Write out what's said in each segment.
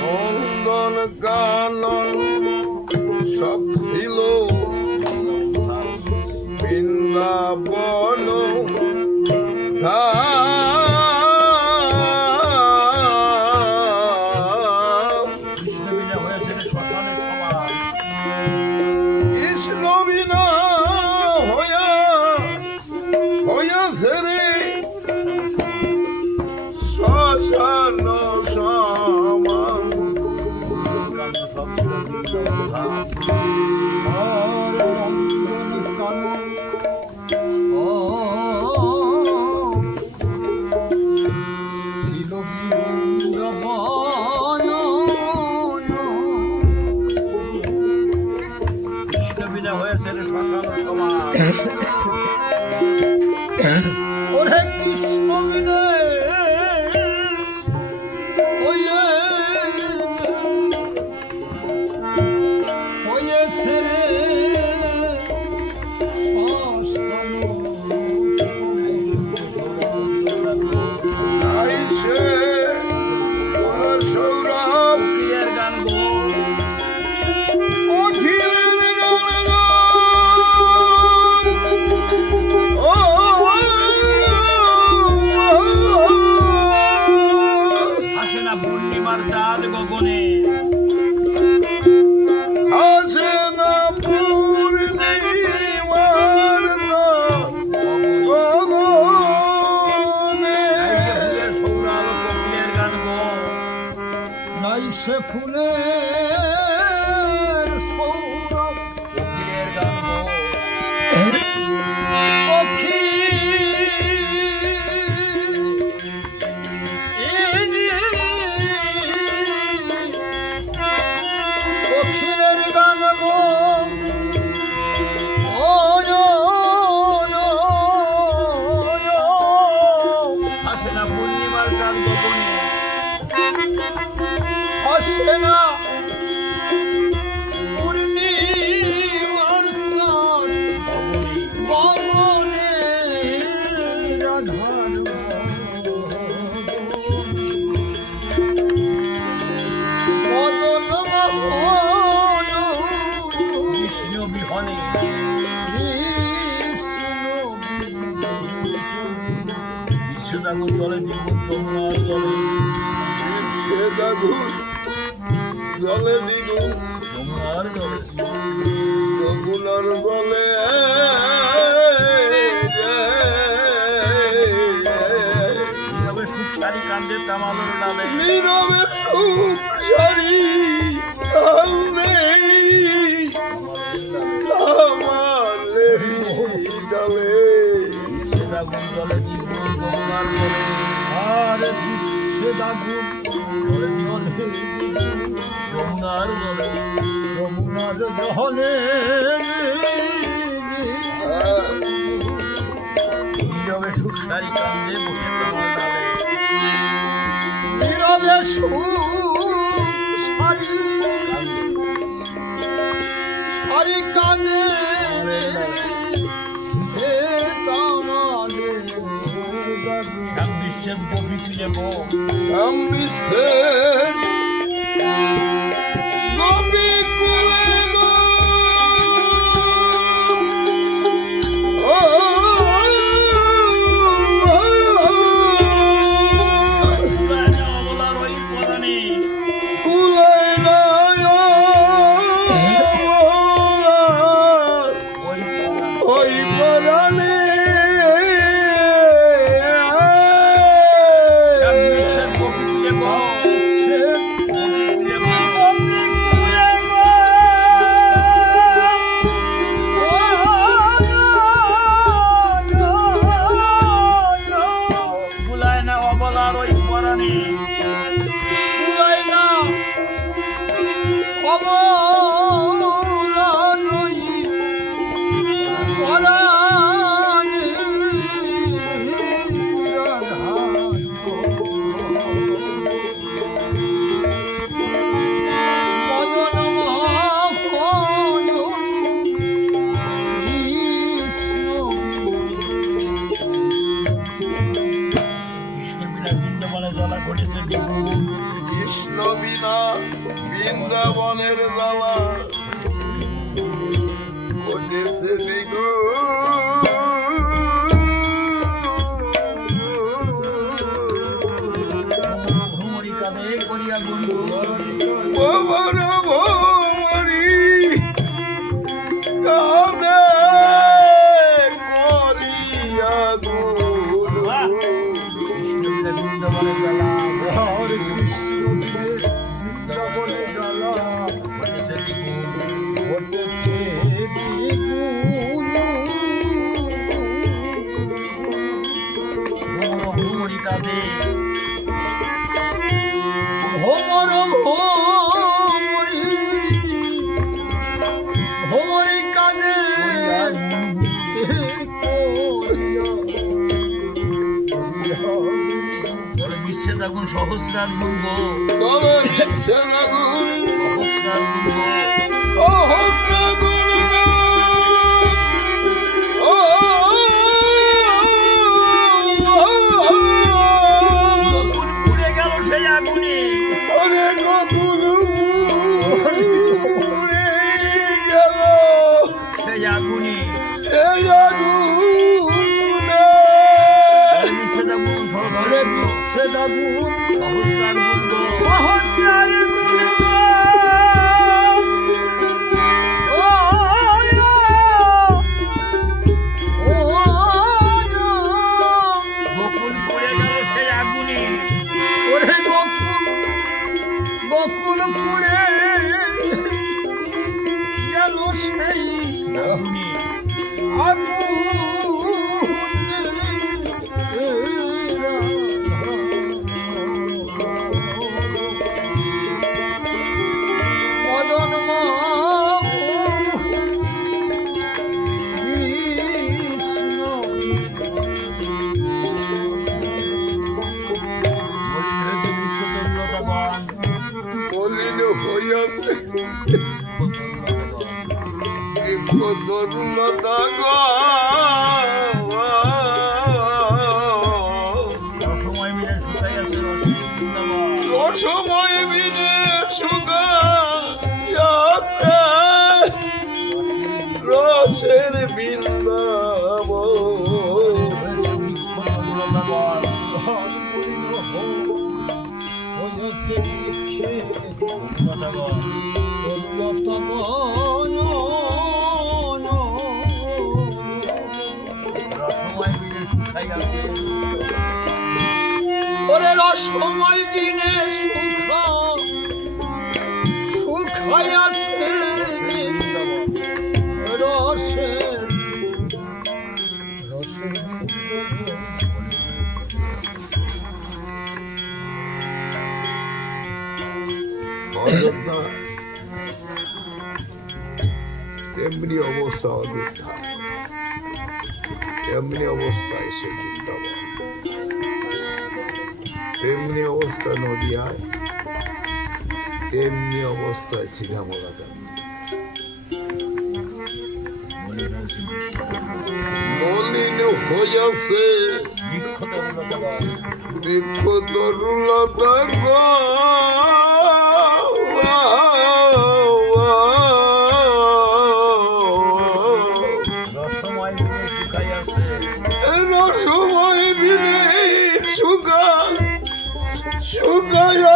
নন্দন কানন সব ছিল। বৃন্দাব সুবিধা হয়েছে রে শ্মশান সমাজ। ওরে কৃষ্ণ বিনয়! se pune আগুন জলে নিখুঁত সোমনাথ জলে নিশ্চেদ আগুন জলে দ্বিগুণ সোমনার জলে যমুনার গলে নীরবে সুখ সারি কান্দে লাগুক জলে। যমুনার জলে যমুনার জলে। সুখ সারি কান্দে বসে নীরবে সুখ Ambition. আসলি গো। বিচ্ছেদাগুণ সহস্রার মূল্য সহস্রার মূল্য গুণ অহংকার গুণ অহংকার এই কদর লতা গো ওরে সময় বিনে সুখ সুখ আছে রসে। তেমনি অবস্থা অযোধ্যা। এমনি অবস্থায় সে বৃন্দাবন। তেমনি অবস্থা নদিয়ায় তেমনি অবস্থায় সিধামলাটা মলিন হইয়াছে বৃক্ষ তরুলতা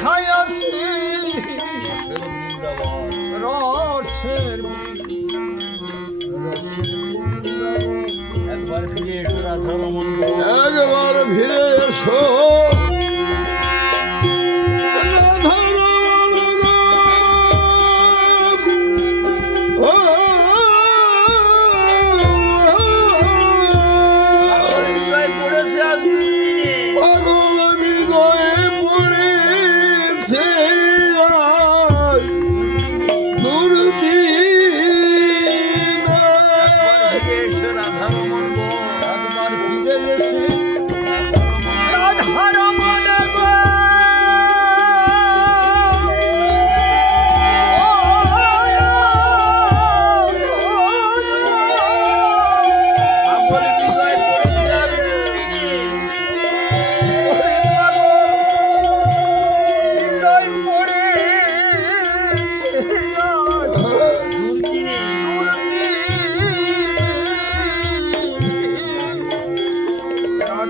খায়াছি রসের একবার ফিরে এসো রাধা রমন একবার ফিরে এসো।